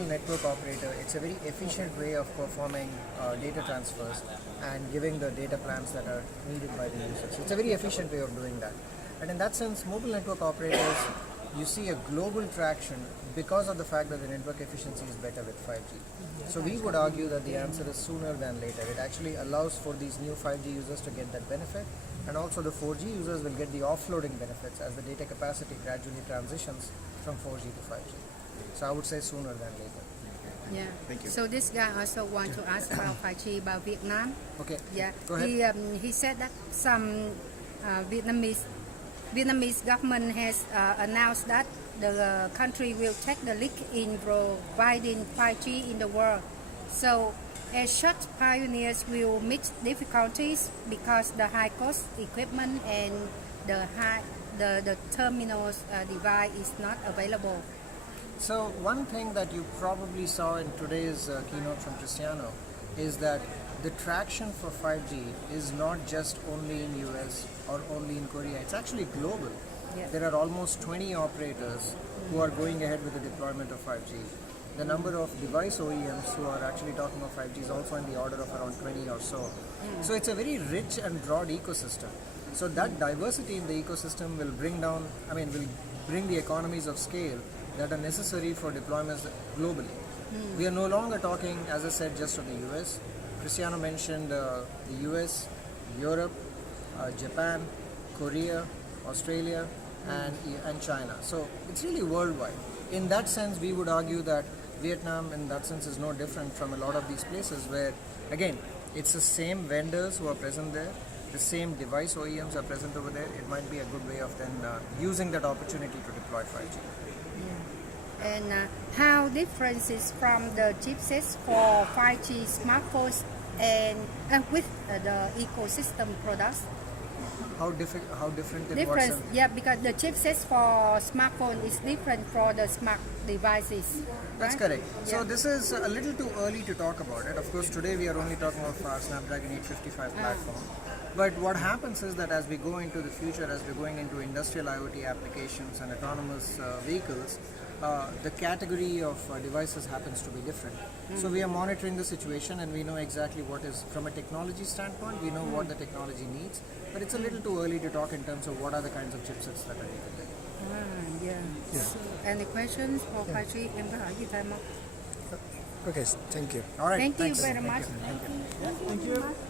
mobile network operator, it's a very efficient way of performing data transfers and giving the data plans that are needed by the users. It's a very efficient way of doing that. And in that sense, mobile network operators, you see a global traction because of the fact that the network efficiency is better with 5G. So we would argue that the answer is sooner than later. It actually allows for these new 5G users to get that benefit, and also the 4G users will get the offloading benefits as the data capacity gradually transitions from 4G to 5G. So I would say sooner than later. Yeah. Thank you. So this guy also want to ask about 5G about Vietnam. Okay. Yeah. Go ahead. He said that some Vietnamese government has announced that the country will take the lead in providing 5G in the world. So as such, pioneers will meet difficulties because the high cost equipment and the terminals device is not available. So one thing that you probably saw in today's keynote from Cristiano is that the traction for 5G is not just only in US or only in Korea, it's actually global. Yeah. There are almost 20 operators who are going ahead with the deployment of 5G. The number of device OEMs who are actually talking of 5G is also in the order of around 20 or so. So it's a very rich and broad ecosystem. So that diversity in the ecosystem will will bring the economies of scale that are necessary for deployments globally. We are no longer talking, as I said, just of the US. Cristiano mentioned the US, Europe, Japan, Korea, Australia, and China. So it's really worldwide. In that sense, we would argue that Vietnam, in that sense, is no different from a lot of these places where, again, it's the same vendors who are present there, the same device OEMs are present over there. It might be a good way of then using that opportunity to deploy 5G. And how different is from the chipsets for 5G smartphones and with the ecosystem products? How different in what Difference, sense? yeah, because the chipsets for smartphone is different for the smart devices. That's right? correct. Yeah. So this is a little too early to talk about it. Of course, today we are only talking of our Snapdragon 855 platform. But what happens is that as we go into the future, as we're going into industrial IoT applications and autonomous vehicles, the category of devices happens to be different. So we are monitoring the situation and we know exactly what is, from a technology standpoint, we know what the technology needs. But it's a little too early to talk in terms of what are the kinds of chipsets that are needed there. Yeah. So, any questions for 5G? Em có hỏi gì thêm không? Okay, thank you. All right. Thank you thanks. very much. Thank you. Thank you.